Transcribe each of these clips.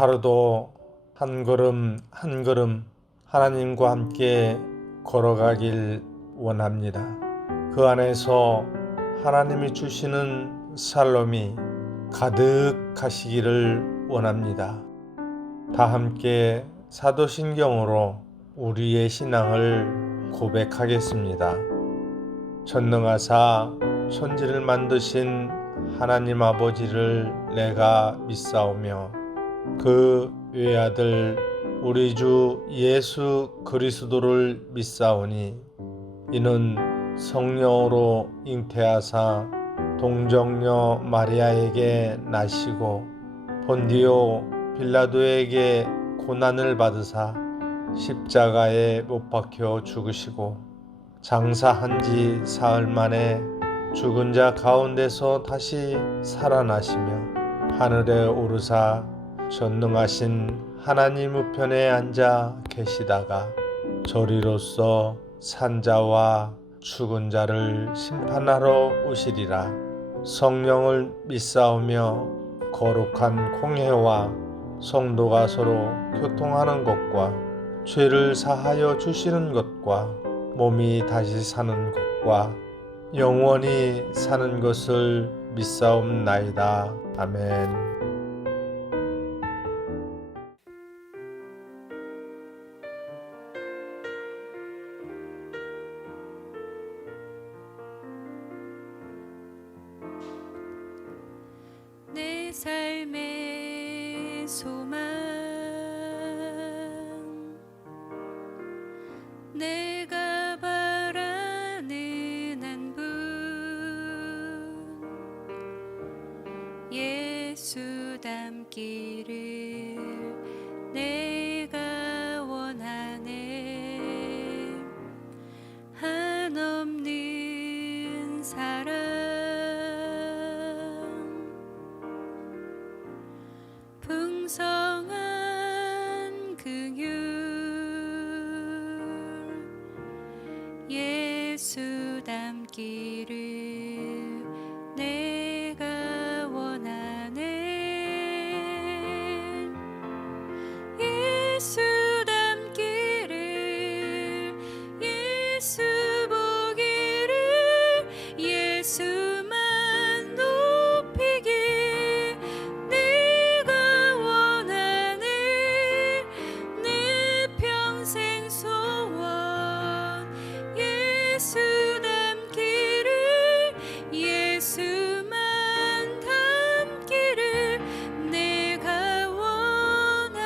하루도 한 걸음 한 걸음 하나님과 함께 걸어가길 원합니다. 그 안에서 하나님이 주시는 살롬이 가득하시기를 원합니다. 다 함께 사도신경으로 우리의 신앙을 고백하겠습니다. 전능하사 천지를 만드신 하나님 아버지를 내가 믿사오며 그 외아들 우리 주 예수 그리스도를 믿사오니 이는 성령으로 잉태하사 동정녀 마리아에게 나시고 본디오 빌라도에게 고난을 받으사 십자가에 못 박혀 죽으시고 장사한 지 사흘 만에 죽은 자 가운데서 다시 살아나시며 하늘에 오르사 전능하신 하나님 우편에 앉아 계시다가 저리로서 산자와 죽은 자를 심판하러 오시리라. 성령을 믿사오며 거룩한 공회와 성도가 서로 교통하는 것과 죄를 사하여 주시는 것과 몸이 다시 사는 것과 영원히 사는 것을 믿사옵나이다. 아멘. 내 삶의 소망 내가 바라는 한 분 예수 닮기를 내가 원하네. 한없는 사랑 풍성한 긍휼 예수 닮기를 내가 원하네. 예수 닮기를 예수 보기를 예수만 높이길 내가 원하네. 내 평생 소원 예수 닮기를 예수만 닮기를 내가 원하네.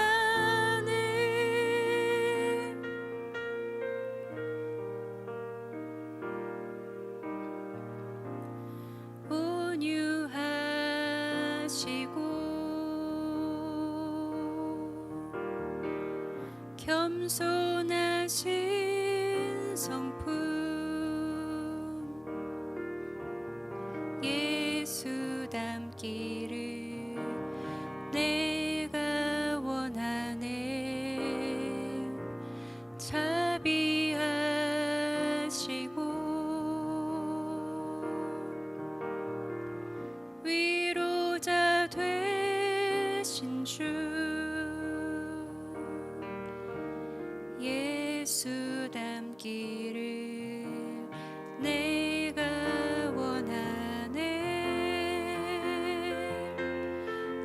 온유하시고 겸손하신 성품 예수 닮기를 내가 원하네. 자비하시고 위로자 되신 주 예수 닮기를 내가 원하네.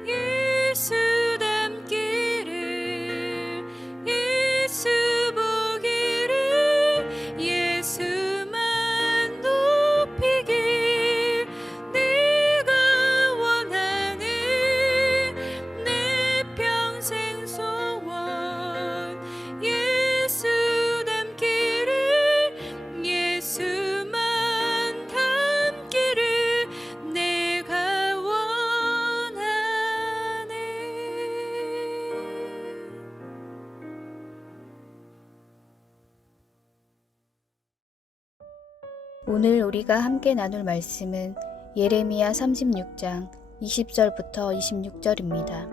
예수 닮기를 예수 보기를 예수만 높이길 내가 원하네. 내 평생 소원 예수 닮기를 예수만 닮기를 내가 원하네. 오늘 우리가 함께 나눌 말씀은 예레미야 36장 20절부터 26절입니다.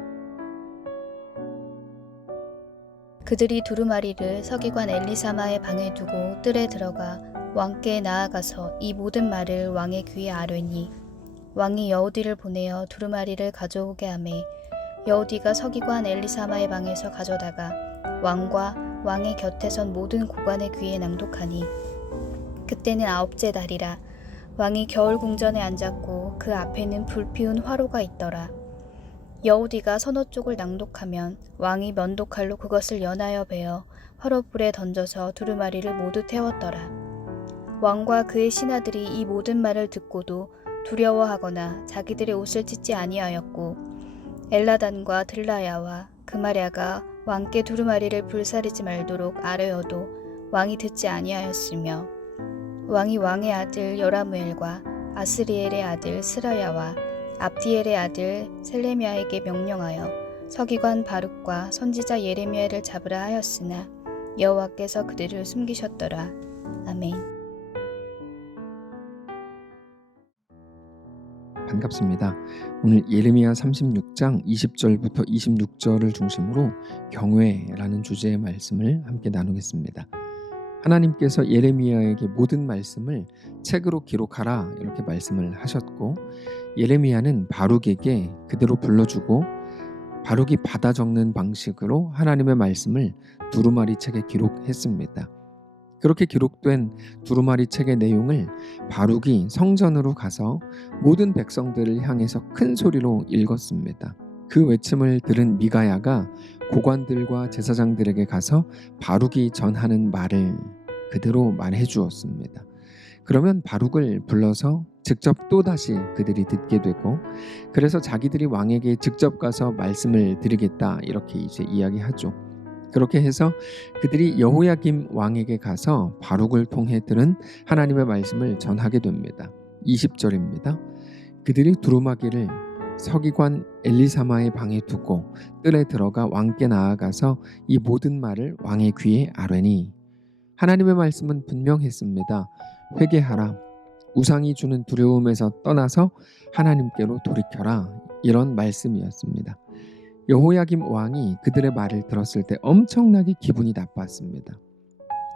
그들이 두루마리를 서기관 엘리사마의 방에 두고 뜰에 들어가 왕께 나아가서 이 모든 말을 왕의 귀에 아뢰니 왕이 여우디를 보내어 두루마리를 가져오게 하매 여우디가 서기관 엘리사마의 방에서 가져다가 왕과 왕의 곁에 선 모든 고관의 귀에 낭독하니 그때는 9째 달이라. 왕이 겨울 궁전에 앉았고 그 앞에는 불 피운 화로가 있더라. 여우디가 서너 쪽을 낭독하면 왕이 면도칼로 그것을 연하여 베어 화롯불에 던져서 두루마리를 모두 태웠더라. 왕과 그의 신하들이 이 모든 말을 듣고도 두려워하거나 자기들의 옷을 찢지 아니하였고 엘라단과 들라야와 그마랴가 왕께 두루마리를 불사르지 말도록 아뢰어도 왕이 듣지 아니하였으며 왕이 왕의 아들 여라무엘과 아스리엘의 아들 스라야와 압디엘의 아들 셀레미야에게 명령하여 서기관 바룩과 선지자 예레미야를 잡으라 하였으나 여호와께서 그들을 숨기셨더라. 아멘. 반갑습니다. 오늘 예레미야 36장 20절부터 26절을 중심으로 경외라는 주제의 말씀을 함께 나누겠습니다. 하나님께서 예레미야에게 모든 말씀을 책으로 기록하라 이렇게 말씀을 하셨고 예레미야는 바룩에게 그대로 불러주고 바룩이 받아 적는 방식으로 하나님의 말씀을 두루마리 책에 기록했습니다. 그렇게 기록된 두루마리 책의 내용을 바룩이 성전으로 가서 모든 백성들을 향해서 큰 소리로 읽었습니다. 그 외침을 들은 미가야가 고관들과 제사장들에게 가서 바룩이 전하는 말을 그대로 말해 주었습니다. 그러면 바룩을 불러서 직접 또다시 그들이 듣게 되고 그래서 자기들이 왕에게 직접 가서 말씀을 드리겠다 이렇게 이제 이야기하죠. 그렇게 해서 그들이 여호야김 왕에게 가서 바룩을 통해 들은 하나님의 말씀을 전하게 됩니다. 20절입니다. 그들이 두루마기를 서기관 엘리사마의 방에 두고 뜰에 들어가 왕께 나아가서 이 모든 말을 왕의 귀에 아뢰니 하나님의 말씀은 분명했습니다. 회개하라. 우상이 주는 두려움에서 떠나서 하나님께로 돌이켜라. 이런 말씀이었습니다. 여호야김 왕이 그들의 말을 들었을 때 엄청나게 기분이 나빴습니다.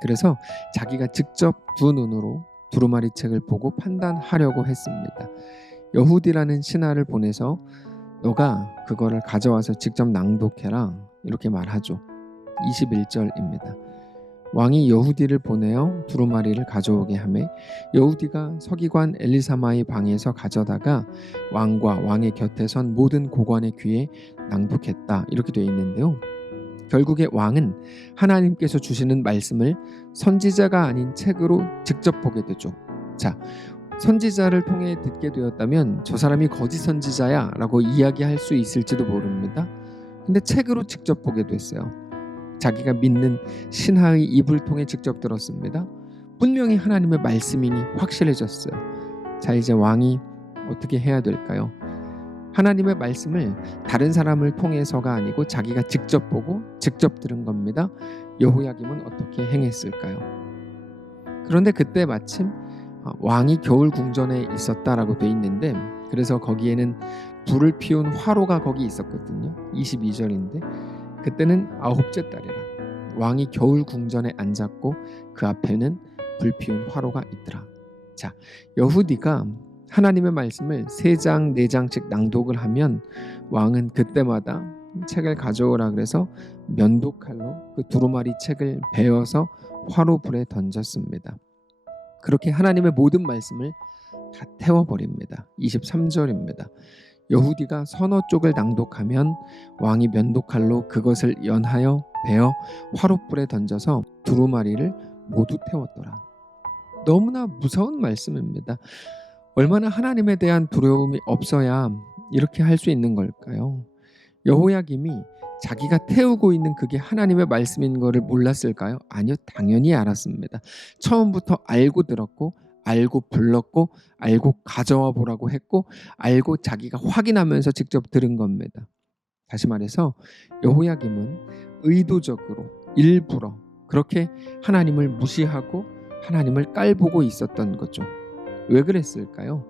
그래서 자기가 직접 두 눈으로 두루마리 책을 보고 판단하려고 했습니다. 여후디라는 신하를 보내서 너가 그거를 가져와서 직접 낭독해라 이렇게 말하죠. 21절입니다. 왕이 여후디를 보내어 두루마리를 가져오게 하매 여후디가 서기관 엘리사마의 방에서 가져다가 왕과 왕의 곁에 선 모든 고관의 귀에 낭독했다 이렇게 되어 있는데요. 결국에 왕은 하나님께서 주시는 말씀을 선지자가 아닌 책으로 직접 보게 되죠. 자, 선지자를 통해 듣게 되었다면 저 사람이 거짓 선지자야 라고 이야기할 수 있을지도 모릅니다. 근데 책으로 직접 보게 됐어요. 자기가 믿는 신하의 입을 통해 직접 들었습니다. 분명히 하나님의 말씀이니 확실해졌어요. 자, 이제 왕이 어떻게 해야 될까요? 하나님의 말씀을 다른 사람을 통해서가 아니고 자기가 직접 보고 직접 들은 겁니다. 여호야김은 어떻게 행했을까요? 그런데 그때 마침 왕이 겨울 궁전에 있었다라고 돼 있는데 그래서 거기에는 불을 피운 화로가 거기 있었거든요. 22절인데 그때는 9째 달이라. 왕이 겨울 궁전에 앉았고 그 앞에는 불 피운 화로가 있더라. 자, 여후디가 하나님의 말씀을 3장 4장씩 낭독을 하면 왕은 그때마다 책을 가져오라 그래서 면도칼로 그 두루마리 책을 베어서 화로불에 던졌습니다. 그렇게 하나님의 모든 말씀을 다 태워버립니다. 23절입니다. 여후디가 서너 쪽을 낭독하면 왕이 면도칼로 그것을 연하여 베어 화롯불에 던져서 두루마리를 모두 태웠더라. 너무나 무서운 말씀입니다. 얼마나 하나님에 대한 두려움이 없어야 이렇게 할 수 있는 걸까요? 여호야김이 자기가 태우고 있는 그게 하나님의 말씀인 것을 몰랐을까요? 아니요, 당연히 알았습니다. 처음부터 알고 들었고 알고 불렀고 알고 가져와 보라고 했고 알고 자기가 확인하면서 직접 들은 겁니다. 다시 말해서 여호야김은 의도적으로 일부러 그렇게 하나님을 무시하고 하나님을 깔보고 있었던 거죠. 왜 그랬을까요?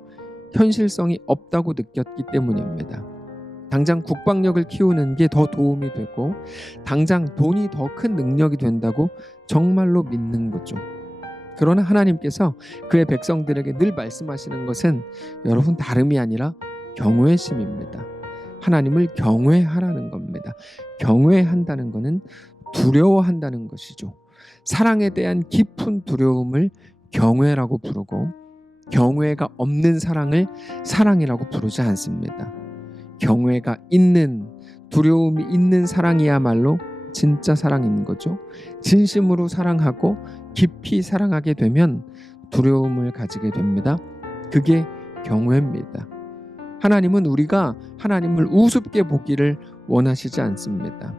현실성이 없다고 느꼈기 때문입니다. 당장 국방력을 키우는 게 더 도움이 되고 당장 돈이 더 큰 능력이 된다고 정말로 믿는 거죠. 그러나 하나님께서 그의 백성들에게 늘 말씀하시는 것은 여러분 다름이 아니라 경외심입니다. 하나님을 경외하라는 겁니다. 경외한다는 것은 두려워한다는 것이죠. 사랑에 대한 깊은 두려움을 경외라고 부르고 경외가 없는 사랑을 사랑이라고 부르지 않습니다. 경외가 있는, 두려움이 있는 사랑이야말로 진짜 사랑인 거죠. 진심으로 사랑하고 깊이 사랑하게 되면 두려움을 가지게 됩니다. 그게 경외입니다. 하나님은 우리가 하나님을 우습게 보기를 원하시지 않습니다.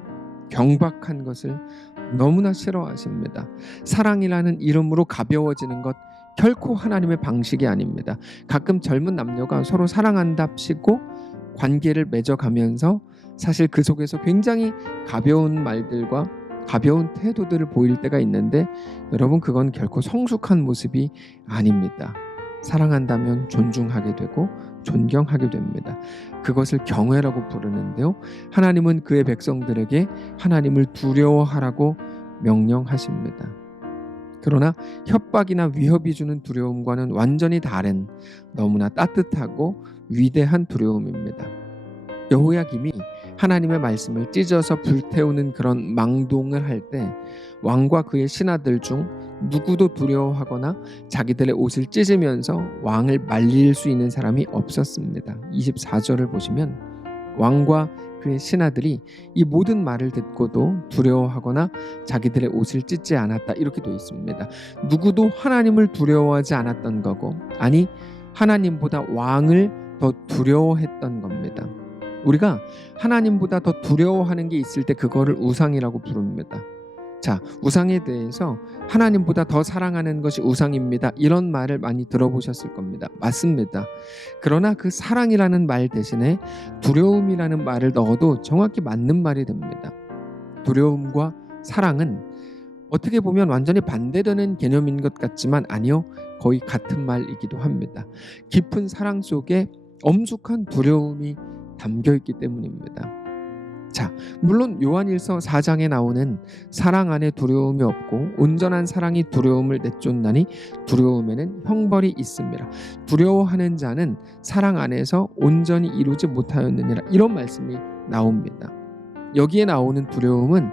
경박한 것을 너무나 싫어하십니다. 사랑이라는 이름으로 가벼워지는 것 결코 하나님의 방식이 아닙니다. 가끔 젊은 남녀가 서로 사랑한답시고 관계를 맺어가면서 사실 그 속에서 굉장히 가벼운 말들과 가벼운 태도들을 보일 때가 있는데 여러분, 그건 결코 성숙한 모습이 아닙니다. 사랑한다면 존중하게 되고 존경하게 됩니다. 그것을 경외라고 부르는데요. 하나님은 그의 백성들에게 하나님을 두려워하라고 명령하십니다. 그러나 협박이나 위협이 주는 두려움과는 완전히 다른 너무나 따뜻하고 위대한 두려움입니다. 여호야김이 하나님의 말씀을 찢어서 불태우는 그런 망동을 할 때 왕과 그의 신하들 중 누구도 두려워하거나 자기들의 옷을 찢으면서 왕을 말릴 수 있는 사람이 없었습니다. 24절을 보시면 왕과 그의 신하들이 이 모든 말을 듣고도 두려워하거나 자기들의 옷을 찢지 않았다, 이렇게 되어 있습니다. 누구도 하나님을 두려워하지 않았던 거고, 아니 하나님보다 왕을 더 두려워했던 겁니다. 우리가 하나님보다 더 두려워하는 게 있을 때 그거를 우상이라고 부릅니다. 자, 우상에 대해서 하나님보다 더 사랑하는 것이 우상입니다, 이런 말을 많이 들어보셨을 겁니다. 맞습니다. 그러나 그 사랑이라는 말 대신에 두려움이라는 말을 넣어도 정확히 맞는 말이 됩니다. 두려움과 사랑은 어떻게 보면 완전히 반대되는 개념인 것 같지만 아니요, 거의 같은 말이기도 합니다. 깊은 사랑 속에 엄숙한 두려움이 담겨 있기 때문입니다. 자, 물론 요한일서 4장에 나오는 사랑 안에 두려움이 없고 온전한 사랑이 두려움을 내쫓나니 두려움에는 형벌이 있습니다. 두려워하는 자는 사랑 안에서 온전히 이루지 못하였느니라, 이런 말씀이 나옵니다. 여기에 나오는 두려움은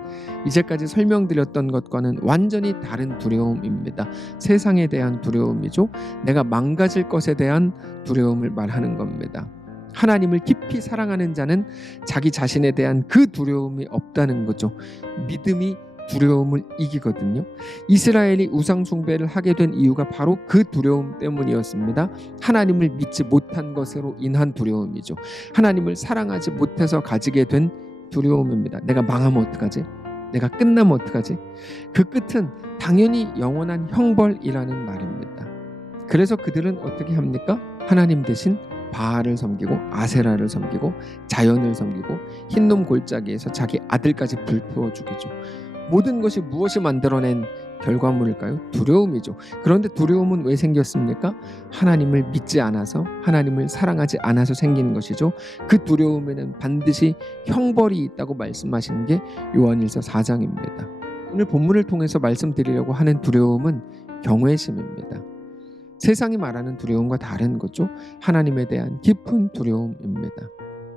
이제까지 설명드렸던 것과는 완전히 다른 두려움입니다. 세상에 대한 두려움이죠. 내가 망가질 것에 대한 두려움을 말하는 겁니다. 하나님을 깊이 사랑하는 자는 자기 자신에 대한 그 두려움이 없다는 거죠. 믿음이 두려움을 이기거든요. 이스라엘이 우상 숭배를 하게 된 이유가 바로 그 두려움 때문이었습니다. 하나님을 믿지 못한 것으로 인한 두려움이죠. 하나님을 사랑하지 못해서 가지게 된 두려움입니다. 내가 망하면 어떡하지? 내가 끝나면 어떡하지? 그 끝은 당연히 영원한 형벌이라는 말입니다. 그래서 그들은 어떻게 합니까? 하나님 대신 바알을 섬기고 아세라를 섬기고 자연을 섬기고 흰놈 골짜기에서 자기 아들까지 불태워 죽이죠. 모든 것이 무엇이 만들어낸 결과물일까요? 두려움이죠. 그런데 두려움은 왜 생겼습니까? 하나님을 믿지 않아서, 하나님을 사랑하지 않아서 생긴 것이죠. 그 두려움에는 반드시 형벌이 있다고 말씀하시는 게 요한일서 4장입니다. 오늘 본문을 통해서 말씀드리려고 하는 두려움은 경외심입니다. 세상이 말하는 두려움과 다른 거죠. 하나님에 대한 깊은 두려움입니다.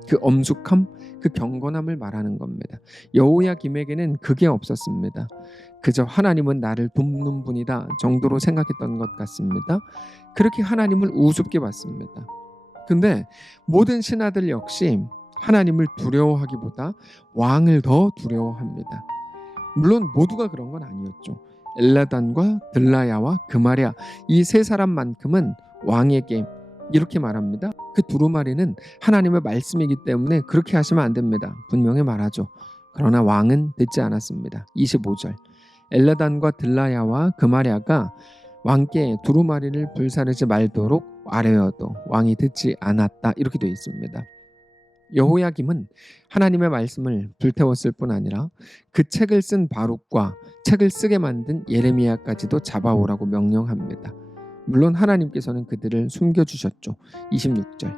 그 엄숙함, 그 경건함을 말하는 겁니다. 여호야김에게는 그게 없었습니다. 그저 하나님은 나를 돕는 분이다 정도로 생각했던 것 같습니다. 그렇게 하나님을 우습게 봤습니다. 근데 모든 신하들 역시 하나님을 두려워하기보다 왕을 더 두려워합니다. 물론 모두가 그런 건 아니었죠. 엘라단과 들라야와 그마랴, 이 세 사람만큼은 왕에게 이렇게 말합니다. 그 두루마리는 하나님의 말씀이기 때문에 그렇게 하시면 안 됩니다, 분명히 말하죠. 그러나 왕은 듣지 않았습니다. 25절, 엘라단과 들라야와 그마랴가 왕께 두루마리를 불사르지 말도록 아뢰어도 왕이 듣지 않았다, 이렇게 되어 있습니다. 여호야김은 하나님의 말씀을 불태웠을 뿐 아니라 그 책을 쓴 바룩과 책을 쓰게 만든 예레미야까지도 잡아오라고 명령합니다. 물론 하나님께서는 그들을 숨겨주셨죠. 26절,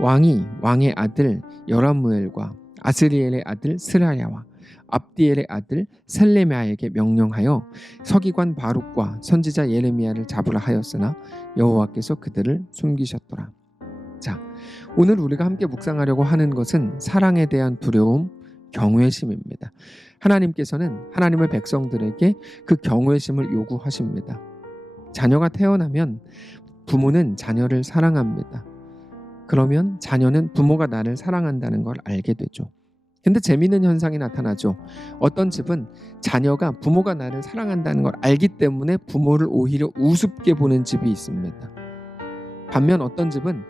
왕이 왕의 아들 여라무엘과 아스리엘의 아들 스라야와 압디엘의 아들 셀레미야에게 명령하여 서기관 바룩과 선지자 예레미야를 잡으라 하였으나 여호와께서 그들을 숨기셨더라. 자, 오늘 우리가 함께 묵상하려고 하는 것은 사랑에 대한 두려움, 경외심입니다. 하나님께서는 하나님의 백성들에게 그 경외심을 요구하십니다. 자녀가 태어나면 부모는 자녀를 사랑합니다. 그러면 자녀는 부모가 나를 사랑한다는 걸 알게 되죠. 근데 재미있는 현상이 나타나죠. 어떤 집은 자녀가 부모가 나를 사랑한다는 걸 알기 때문에 부모를 오히려 우습게 보는 집이 있습니다. 반면 어떤 집은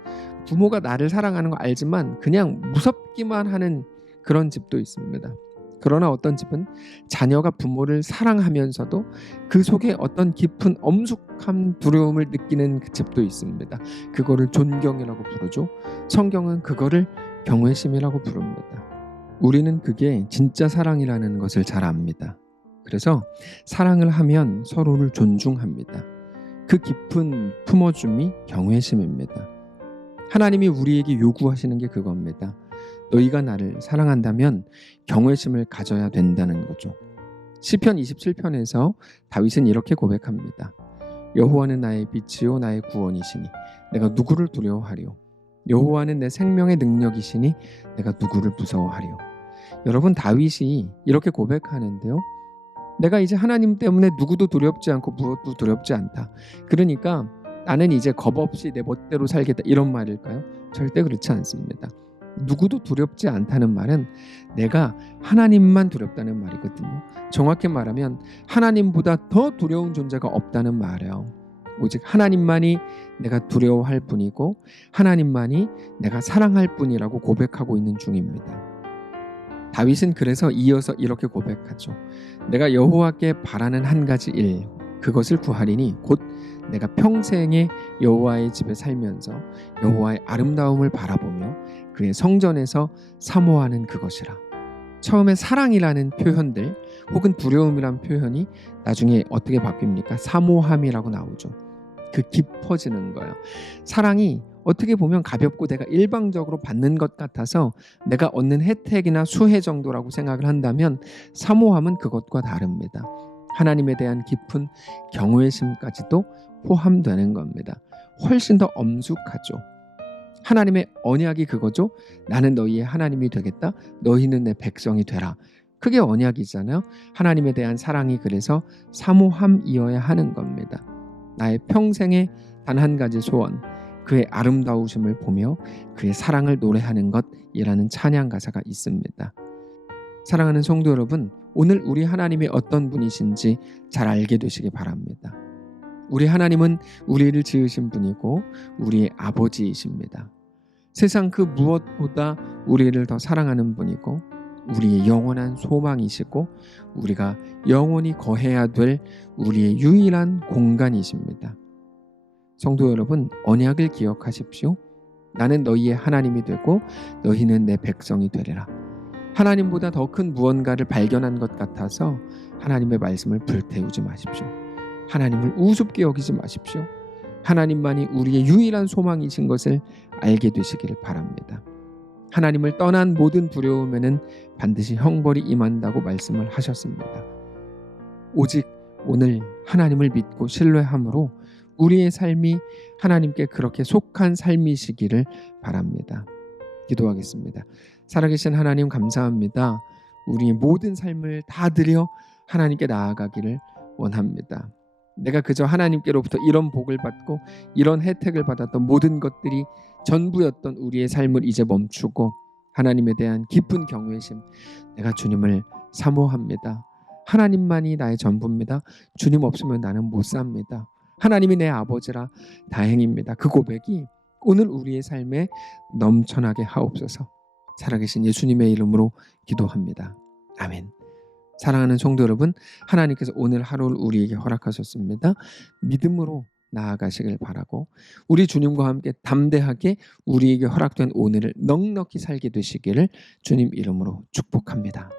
부모가 나를 사랑하는 거 알지만 그냥 무섭기만 하는 그런 집도 있습니다. 그러나 어떤 집은 자녀가 부모를 사랑하면서도 그 속에 어떤 깊은 엄숙한 두려움을 느끼는 그 집도 있습니다. 그거를 존경이라고 부르죠. 성경은 그거를 경외심이라고 부릅니다. 우리는 그게 진짜 사랑이라는 것을 잘 압니다. 그래서 사랑을 하면 서로를 존중합니다. 그 깊은 품어줌이 경외심입니다. 하나님이 우리에게 요구하시는 게 그겁니다. 너희가 나를 사랑한다면 경외심을 가져야 된다는 거죠. 시편 27편에서 다윗은 이렇게 고백합니다. 여호와는 나의 빛이요 나의 구원이시니 내가 누구를 두려워하리요. 여호와는 내 생명의 능력이시니 내가 누구를 무서워하리요. 여러분, 다윗이 이렇게 고백하는데요. 내가 이제 하나님 때문에 누구도 두렵지 않고 무엇도 두렵지 않다. 그러니까 나는 이제 겁 없이 내 멋대로 살겠다, 이런 말일까요? 절대 그렇지 않습니다. 누구도 두렵지 않다는 말은 내가 하나님만 두렵다는 말이거든요. 정확히 말하면 하나님보다 더 두려운 존재가 없다는 말이에요. 오직 하나님만이 내가 두려워할 뿐이고 하나님만이 내가 사랑할 뿐이라고 고백하고 있는 중입니다. 다윗은 그래서 이어서 이렇게 고백하죠. 내가 여호와께 바라는 한 가지 일, 그것을 구하리니 곧 내가 평생에 여호와의 집에 살면서 여호와의 아름다움을 바라보며 그의 성전에서 사모하는 그것이라. 처음에 사랑이라는 표현들 혹은 두려움이라는 표현이 나중에 어떻게 바뀝니까? 사모함이라고 나오죠. 그 깊어지는 거예요. 사랑이 어떻게 보면 가볍고 내가 일방적으로 받는 것 같아서 내가 얻는 혜택이나 수혜 정도라고 생각을 한다면 사모함은 그것과 다릅니다. 하나님에 대한 깊은 경외심까지도 포함되는 겁니다. 훨씬 더 엄숙하죠. 하나님의 언약이 그거죠. 나는 너희의 하나님이 되겠다. 너희는 내 백성이 되라. 그게 언약이잖아요. 하나님에 대한 사랑이 그래서 사모함이어야 하는 겁니다. 나의 평생의 단 한 가지 소원, 그의 아름다우심을 보며 그의 사랑을 노래하는 것이라는 찬양 가사가 있습니다. 사랑하는 성도 여러분, 오늘 우리 하나님이 어떤 분이신지 잘 알게 되시기 바랍니다. 우리 하나님은 우리를 지으신 분이고 우리의 아버지이십니다. 세상 그 무엇보다 우리를 더 사랑하는 분이고 우리의 영원한 소망이시고 우리가 영원히 거해야 될 우리의 유일한 공간이십니다. 성도 여러분, 언약을 기억하십시오. 나는 너희의 하나님이 되고 너희는 내 백성이 되리라. 하나님보다 더 큰 무언가를 발견한 것 같아서 하나님의 말씀을 불태우지 마십시오. 하나님을 우습게 여기지 마십시오. 하나님만이 우리의 유일한 소망이신 것을 알게 되시기를 바랍니다. 하나님을 떠난 모든 두려움에는 반드시 형벌이 임한다고 말씀을 하셨습니다. 오직 오늘 하나님을 믿고 신뢰함으로 우리의 삶이 하나님께 그렇게 속한 삶이시기를 바랍니다. 기도하겠습니다. 살아계신 하나님, 감사합니다. 우리의 모든 삶을 다 드려 하나님께 나아가기를 원합니다. 내가 그저 하나님께로부터 이런 복을 받고 이런 혜택을 받았던 모든 것들이 전부였던 우리의 삶을 이제 멈추고 하나님에 대한 깊은 경외심, 내가 주님을 사모합니다. 하나님만이 나의 전부입니다. 주님 없으면 나는 못 삽니다. 하나님이 내 아버지라 다행입니다. 그 고백이 오늘 우리의 삶에 넘쳐나게 하옵소서. 살아계신 예수님의 이름으로 기도합니다. 아멘. 사랑하는 성도 여러분, 하나님께서 오늘 하루를 우리에게 허락하셨습니다. 믿음으로 나아가시길 바라고 우리 주님과 함께 담대하게 우리에게 허락된 오늘을 넉넉히 살게 되시기를 주님 이름으로 축복합니다.